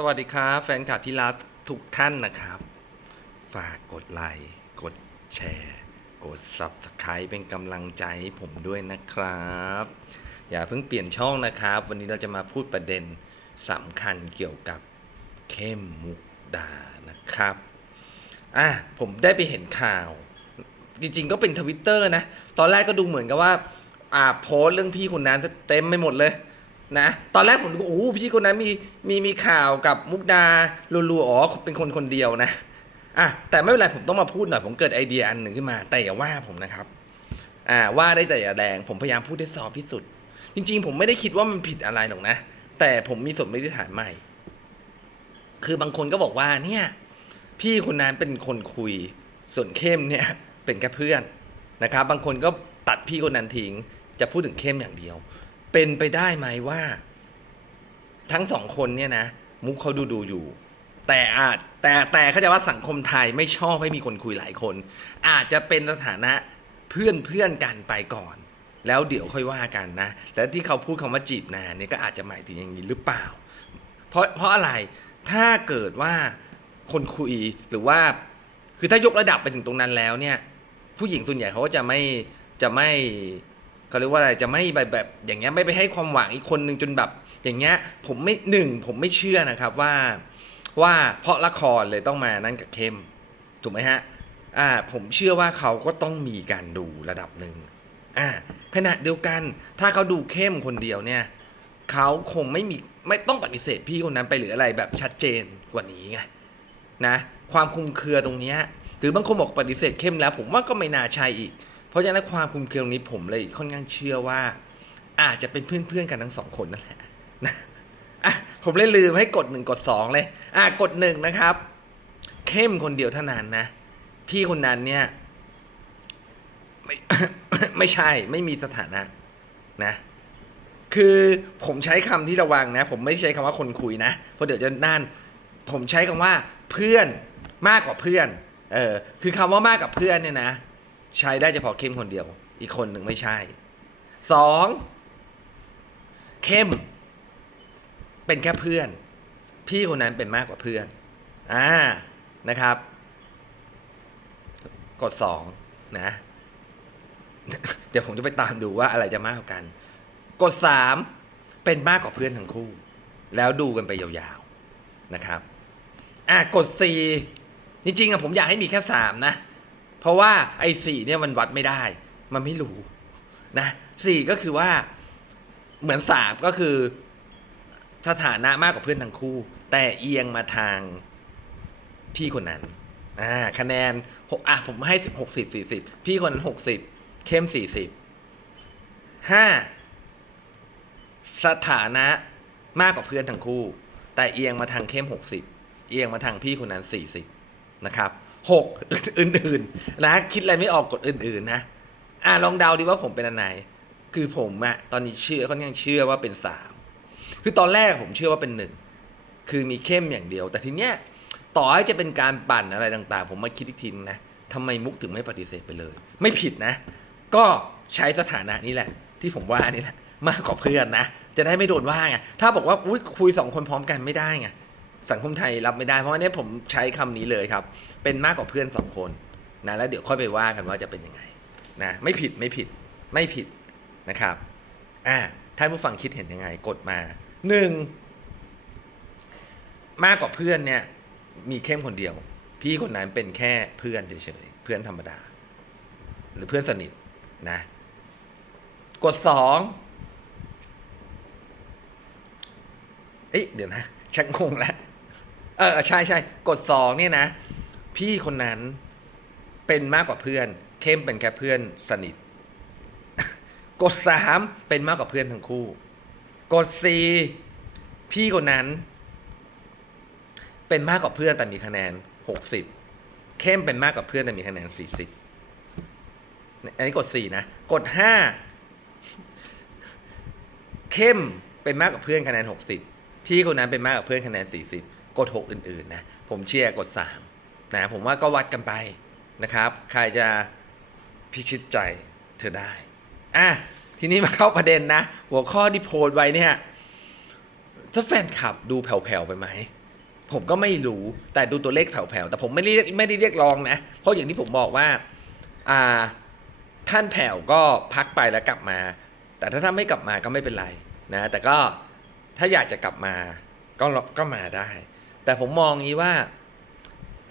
สวัสดีครับ แฟนคลับที่รักทุกท่านนะครับ ฝากกดไลค์กดแชร์ กด Subscribe เป็นกำลังใจให้ผมด้วยนะครับ อย่าเพิ่งเปลี่ยนช่องนะครับ วันนี้เราจะมาพูดประเด็นสำคัญเกี่ยวกับเข้มมุกดานะครับอะผมได้ไปเห็นข่าว จริงๆก็เป็นทวิตเตอร์นะ ตอนแรกก็ดูเหมือนกับว่าอ่าโพสเรื่องพี่คนนั้นเต็มไปหมดเลย นะตอนแรกผมก็โอ้พี่คนนั้นมีมีมีข่าวกับมุกดาลูๆอ๋อเป็นคนคนเดียวนะอะแต่ไม่เป็นไรผมต้องมาพูดหน่อยผมเกิดไอเดียอันหนึ่งขึ้นมา แต่อย่าว่าผมนะครับอ่าว่าได้แต่อย่าแรง ผมพยายามพูดได้ซอฟที่สุด จริง ๆ ผมไม่ได้คิดว่ามันผิดอะไรหรอกนะ แต่ผมมีสมมติฐานใหม่ คือบางคนก็บอกว่าเนี่ย พี่คนนั้นเป็นคนคุยส่วนเข้มเนี่ย เป็นแค่เพื่อนนะครับ บางคนก็ตัดพี่คนนั้นทิ้งจะพูดถึงเข้มอย่างเดียว เป็นไปได้ไหมว่า ทั้งสองคนเนี่ยนะ มุกเขาดูดูอยู่ แต่อาจแต่แต่เขาใจะว่าสังคมไทยไม่ชอบให้มีคนคุยหลายคน อาจจะเป็นสถานะเพื่อนเพื่อนกันไปก่อน แล้วเดี๋ยวค่อยว่ากันนะ แล้วที่เขาพูดคำว่าจีบนานเนี่ยก็อาจจะหมายถึงอย่างนี้หรือเปล่า เพราะเพราะอะไรถ้าเกิดว่าคนคุยหรือว่า คือถ้ายกระดับไปถึงตรงนั้นแล้วเนี่ย ผู้หญิงส่วนใหญ่เขาก็จะไม่จะไม่ เขาเรียกว่าอะไรจะไม่แบบแบบอย่างเงี้ยไม่ไปให้ความหวังอีกคนนึงจนแบบ อย่างเงี้ยผมไม่หนึ่งผมไม่เชื่อนะครับว่าว่าเพราะละครเลยต้องมานั่นกับเข้มถูกไหมฮะอ่าผมเชื่อว่าเขาก็ต้องมีการดูระดับหนึ่งอ่าขณะเดียวกันถ้าเขาดูเข้มคนเดียวเนี่ยเขาคงไม่มีไม่ต้องปฏิเสธพี่คนนั้นไปหรืออะไรแบบชัดเจนกว่านี้ไงนะความคลุมเครือตรงเนี้ยหรือบางคนบอกปฏิเสธเข้มแล้ว ผมว่าก็ไม่น่าใช่อีก เพราะฉะนั้นความคุมเครือตรงนี้ผมเลยค่อนข้างเชื่อว่า อาจจะเป็นเพื่อนๆกันทั้งสองคนนั่นแหละนะอะผมเลยลืมให้กดหนึ่งกดสองเลย อะกดหนึ่งนะครับ เข้มคนเดียวเท่านั้นนะ พี่คนนั้นเนี่ย ไม่ไม่ใช่ไม่มีสถานะนะคือผมใช้คำที่ระวังนะ ผมไม่ใช้คำว่าคนคุยนะเพราะเดี๋ยวจะนั่น ผมใช้คำว่าเพื่อนมากกว่าเพื่อน เออคือคำว่ามากกับเพื่อนเนี่ยนะ ใช้ได้เฉพาะเข้มคนเดียว อีกคนหนึ่งไม่ใช่สองเข้ม เป็นแค่เพื่อน พี่คนนั้นเป็นมากกว่าเพื่อน อ่านะครับ กดสองนะ เดี๋ยวผมจะไปตามดูว่าอะไรจะมากกว่ากัน กดสามเป็นมากกว่าเพื่อนทั้งคู่ แล้วดูกันไปยาวๆนะครับ อะกดสี่จริงๆอะผมอยากให้มีแค่สามนะ เพราะว่าไอ้สี่เนี่ยมันวัดไม่ได้ มันไม่รู้นะสี่ก็คือว่าเหมือนสามก็คือสถานะมากกว่าเพื่อนทั้งคู่ แต่เอียงมาทางพี่คนนั้นอ่าคะแนนหกอะผมให้หกสิบสี่สิบพี่คนนั้นหกสิบเข้มสี่สิบห้าสถานะมากกว่าเพื่อนทั้งคู่ แต่เอียงมาทางเข้มหกสิบเอียงมาทางพี่คนนั้นสี่สิบ นะครับหกอื่นๆนะคิดอะไรไม่ออกกดอื่นๆนะอ่าลองเดาดีว่าผมเป็นอันไหน คือผมอะตอนนี้เชื่อค่อนข้างเชื่อว่าเป็นสามคือตอนแรกผมเชื่อว่าเป็นหนึ่งคือมีเข้มอย่างเดียว แต่ทีเนี้ยต่อให้จะเป็นการปั่นอะไรต่าง ๆ ผมมาคิดอีกทีนึงนะทำไมมุกถึงไม่ปฏิเสธไปเลย ไม่ผิดนะ ก็ใช้สถานะนี้แหละ ที่ผมว่านี่แหละมากกว่าเพื่อนนะ จะได้ไม่โดนว่าไงถ้าบอกว่าอุ้ยคุยสองคนพร้อมกันไม่ได้ไง สังคมไทยรับไม่ได้ เพราะว่านี้ผมใช้คำนี้เลยครับ เป็นมากกว่าเพื่อนสองคนนะแล้วเดี๋ยวค่อยไปว่ากันว่าจะเป็นยังไงนะไม่ผิดไม่ผิดไม่ผิดนะครับอ่าท่านผู้ฟังคิดเห็นยังไง กดมาหนึ่งมากกว่าเพื่อนเนี่ย มีเข้มคนเดียว พี่คนนั้นเป็นแค่เพื่อนเฉยๆเพื่อนธรรมดา หรือเพื่อนสนิทนะ กดสองเอ๊ะเดี๋ยวนะชักงงแล้ว เออใช่ใช่กดสองเนี่ยนะ พี่คนนั้นเป็นมากกว่าเพื่อน เข้มเป็นแค่เพื่อนสนิท กดสามเป็นมากกว่าเพื่อนทั้งคู่ กดสี่พี่คนนั้น เป็นมากกว่าเพื่อนแต่มีคะแนนหกสิบเข้มเป็นมากกว่าเพื่อนแต่มีคะแนนสี่สิบอันนี้กดสี่นะ กดห้าเข้มเป็นมากกว่าเพื่อนคะแนนหกสิบพี่คนนั้นเป็นมากกว่าเพื่อนคะแนนสี่สิบ กดหกอื่นๆนะผมเชียร์กดสามนะผมว่าก็วัดกันไปนะครับ ใครจะพิชิตใจเธอได้อะทีนี้มาเข้าประเด็นนะ หัวข้อที่โพสไว้เนี่ยถ้าแฟนคลับดูแผ่วๆไปไหมผมก็ไม่รู้แต่ดูตัวเลขแผ่วๆแต่ผมไม่ได้ไม่ได้เรียกร้องนะ เพราะอย่างที่ผมบอกว่าอ่าท่านแผ่วก็พักไปแล้วกลับมา แต่ถ้าท่านไม่กลับมาก็ไม่เป็นไรนะ แต่ก็ถ้าอยากจะกลับมาก็ก็มาได้ แต่ผมมองงี้ว่า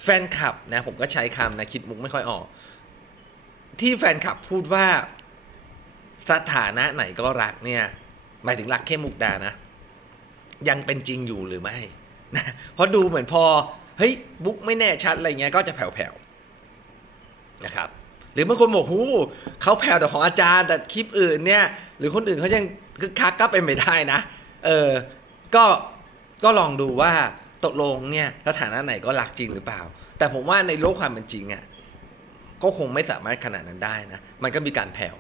แฟนคลับนะผมก็ใช้คำนะคิดมุกไม่ค่อยออก ที่แฟนคลับพูดว่าสถานะไหนก็รักเนี่ย หมายถึงรักเข้มมุกดานะ ยังเป็นจริงอยู่หรือไม่นะเพราะดูเหมือนพอเฮ้ยบุ๊กไม่แน่ชัดอะไรเงี้ยก็จะแผ่วๆนะครับ หรือบางคนบอกหูเขาแผ่วแต่ของอาจารย์แต่คลิปอื่นเนี่ย หรือคนอื่นเขายังคึกคักก็เป็นไปได้นะ เออก็ก็ลองดูว่า ตกลงเนี่ยสถานะไหนก็รักจริงหรือเปล่า แต่ผมว่าในโลกความเป็นจริงอะก็คงไม่สามารถขนาดนั้นได้นะ มันก็มีการแผ่ว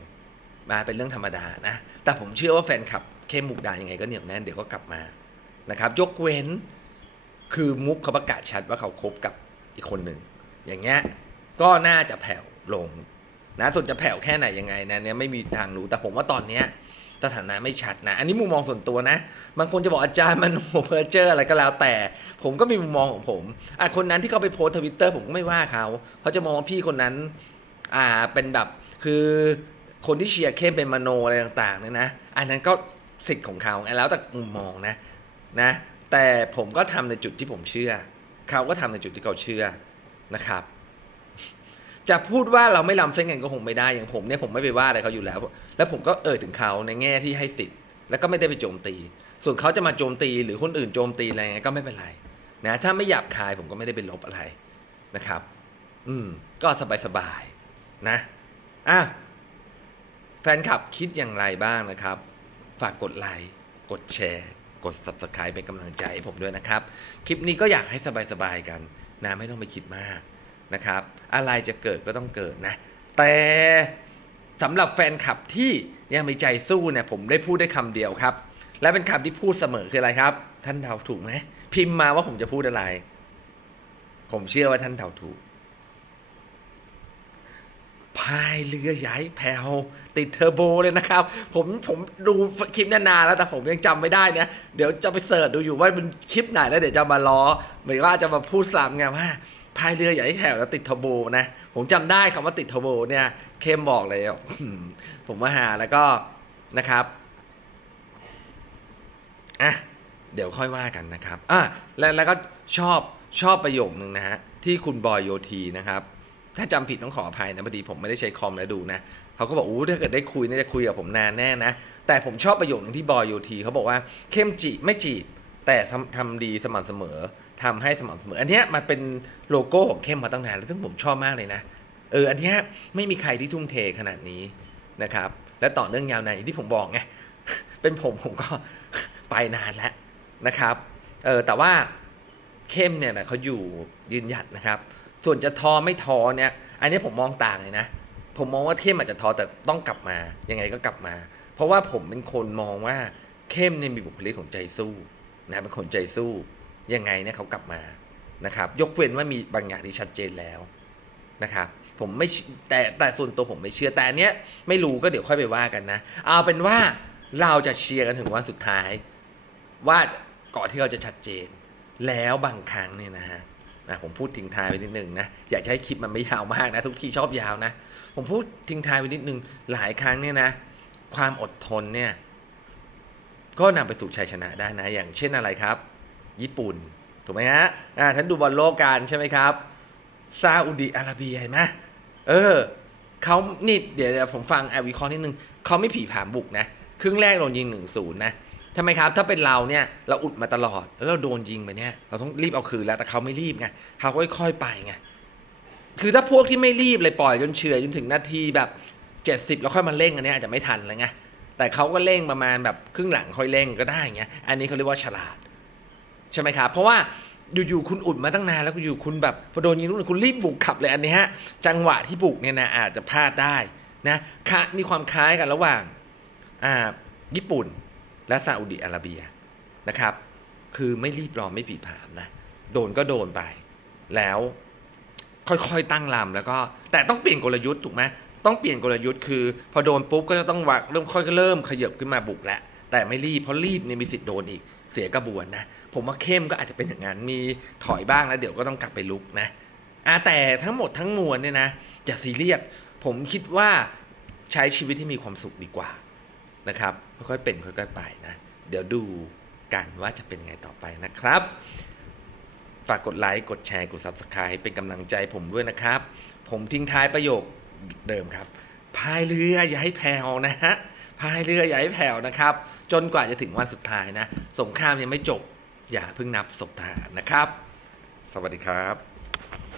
มาเป็นเรื่องธรรมดานะ แต่ผมเชื่อว่าแฟนคลับเข้มมุกดายังไงก็เหนียวแน่นเดี๋ยวก็กลับมานะครับ ยกเว้นคือมุกเขาประกาศชัดว่าเขาคบกับอีกคนหนึ่งอย่างเงี้ยก็น่าจะแผ่วลงนะส่วนจะแผ่วแค่ไหนยังไงนะเนี่ยไม่มีทางรู้แต่ผมว่าตอนเนี้ย สถานะไม่ชัดนะ อันนี้มุมมองส่วนตัวนะ บางคนจะบอกอาจารย์มันโหเพอเจอร์อะไรก็แล้วแต่ ผมก็มีมุมมองของผมอะคนนั้นที่เขาไปโพสทวิตเตอร์ผมก็ไม่ว่าเขาเขาจะมองว่าพี่คนนั้น อ่า เป็นแบบคือคนที่เชียร์เข้มเป็นมโนอะไรต่างๆเนี่ยนะ อันนั้นก็สิทธิ์ของเขาไงแล้วแต่มุมมองนะนะ แต่ผมก็ทำในจุดที่ผมเชื่อ เขาก็ทำในจุดที่เขาเชื่อนะครับ จะพูดว่าเราไม่ล้ำเส้นกันก็คงไม่ได้อย่างผมเนี่ยผมไม่ไปว่าอะไรเขาอยู่แล้ว แล้วผมก็เอ่ยถึงเขาในแง่ที่ให้สิทธิ์ แล้วก็ไม่ได้ไปโจมตี ส่วนเขาจะมาโจมตีหรือคนอื่นโจมตีอะไรเงี้ยก็ไม่เป็นไรนะถ้าไม่หยาบคายผมก็ไม่ได้ไปลบอะไรนะครับ อืม ก็สบายๆนะอะแฟนคลับคิดอย่างไรบ้างนะครับ ฝากกดไลค์กดแชร์ กด subscribe เป็นกำลังใจให้ผมด้วยนะครับ คลิปนี้ก็อยากให้สบายๆกันนะไม่ต้องไปคิดมาก นะครับ อะไรจะเกิดก็ต้องเกิดนะ แต่สำหรับแฟนคลับที่ยังมีใจสู้เนี่ยผมได้พูดได้คำเดียวครับ และเป็นคำที่พูดเสมอคืออะไรครับ ท่านเดาถูกไหมพิมพ์มาว่าผมจะพูดอะไร ผมเชื่อว่าท่านเดาถูกพายเรือย้ายแผ่วติดเทอร์โบเลยนะครับ ผมผมดูคลิปนานแล้วแต่ผมยังจำไม่ได้เนี่ยเดี๋ยวจะไปเสิร์ชดูอยู่ว่ามันคลิปไหนแล้วเดี๋ยวจะมาล้อเหมือนว่าจะมาพูดซ้ำไงว่า พายเรือใหญ่แผ่วแล้วติดทอร์โบนะ ผมจำได้คำว่าติดทอร์โบเนี่ยเข้มบอกเลยผมว่าหาแล้วก็นะครับอะเดี๋ยวค่อยว่ากันนะครับอะแล้วแล้วก็ชอบชอบประโยคนึงนะฮะที่คุณบอยโยทีนะครับ ถ้าจำผิดต้องขออภัยนะพอดีผมไม่ได้ใช้คอมแล้วดูนะเขาก็บอกอู้ถ้าเกิดได้คุยน่าจะคุยกับผมนานแน่นะ แต่ผมชอบประโยคนึงที่บอยโยทีเขาบอกว่าเข้มจีไม่จีบแต่ทำทำดีสม่ำเสมอ ทำให้สม่ำเสมอ อันนี้มันเป็นโลโก้ของเข้มมาตั้งนานแล้วซึ่งผมชอบมากเลยนะ เออ อันนี้ไม่มีใครที่ทุ่มเทขนาดนี้นะครับ และต่อเนื่องยาวนานอย่างที่ผมบอกไง เป็นผมผมก็ไปนานแล้วนะครับ เออ แต่ว่าเข้มเนี่ยนะเขาอยู่ยืนหยัดนะครับ ส่วนจะท้อไม่ท้อเนี่ย อันนี้ผมมองต่างเลยนะ ผมมองว่าเข้มอาจจะท้อแต่ต้องกลับมา ยังไงก็กลับมา เพราะว่าผมเป็นคนมองว่าเข้มเนี่ยมีบุคลิกของใจสู้นะ เป็นคนใจสู้ ยังไงเนี่ยเขากลับมานะครับ ยกเว้นว่ามีบางอย่างที่ชัดเจนแล้วนะครับผมไม่แต่แต่ส่วนตัวผมไม่เชื่อแต่อันเนี้ยไม่รู้ก็เดี๋ยวค่อยไปว่ากันนะ เอาเป็นว่าเราจะเชียร์กันถึงวันสุดท้าย ว่าก่อนที่เราจะชัดเจน แล้วบางครั้งเนี่ยนะฮะนะผมพูดทิ้งท้ายไปนิดนึงนะอยากให้คลิปมันไม่ยาวมากนะทุกทีชอบยาวนะ ผมพูดทิ้งท้ายไปนิดนึงหลายครั้งเนี่ยนะ ความอดทนเนี่ยก็นำไปสู่ชัยชนะได้นะ อย่างเช่นอะไรครับ ญี่ปุ่น ถูกไหมฮะอ่าท่านดูบอลโลกกันใช่ไหมครับซาอุดิอาระเบียเห็นไหมเออเขานี่เดี๋ยวเดี๋ยวผมฟังแอวิเคราะห์นิดนึงเขาไม่ผีผามบุกนะ ครึ่งแรกโดนยิงหนึ่งศูนย์นะทำไมครับ ถ้าเป็นเราเนี่ยเราอุดมาตลอด แล้วเราโดนยิงไปเนี่ย เราต้องรีบเอาคืนแล้ว แต่เขาไม่รีบไงเขาค่อยๆไปไงคือถ้าพวกที่ไม่รีบเลยปล่อยจนเฉื่อยจนถึงนาทีแบบเจ็ดสิบแล้วค่อยมาเร่งอันเนี้ยอาจจะไม่ทันแล้วไงแต่เขาก็เร่งประมาณแบบครึ่งหลังค่อยเร่งก็ได้ไงอันนี้เขาเรียกว่าฉลาด ใช่ไหมครับ เพราะว่าอยู่ๆคุณอุดมาตั้งนานแล้วอยู่คุณแบบพอโดนยิงลูกคุณรีบบุกขับเลยอันนี้ฮะจังหวะที่บุกเนี่ยนะอาจจะพลาดได้นะคะมีความคล้ายกันระหว่างอ่าญี่ปุ่น และซาอุดิอาระเบียนะครับ คือไม่รีบร้อนไม่ผีผามนะโดนก็โดนไป แล้วค่อยๆตั้งลำแล้วก็แต่ต้องเปลี่ยนกลยุทธ์ถูกไหมต้องเปลี่ยนกลยุทธ์คือ พอโดนปุ๊บก็จะต้องวักเริ่มค่อยๆเริ่มขยับขึ้นมาบุกแล้วแต่ไม่รีบเพราะรีบเนี่ยมีสิทธิ์โดนอีก เสียกระบวนนะ ผมว่าเข้มก็อาจจะเป็นอย่างนั้น มีถอยบ้างแล้วเดี๋ยวก็ต้องกลับไปลุกนะอะแต่ทั้งหมดทั้งมวลเนี่ยนะอย่าซีเรียสผมคิดว่าใช้ชีวิตให้มีความสุขดีกว่านะครับค่อยๆเป็นค่อยๆไปนะ เดี๋ยวดูกันว่าจะเป็นไงต่อไปนะครับ ฝากกดไลค์กดแชร์กด Subscribe เป็นกำลังใจผมด้วยนะครับ ผมทิ้งท้ายประโยคเดิมครับพายเรืออย่าให้แผ่วนะฮะ พายเรืออย่าให้แผ่วนะครับ จนกว่าจะถึงวันสุดท้ายนะ สงครามยังไม่จบ อย่าเพิ่งนับศพทหารนะครับ สวัสดีครับ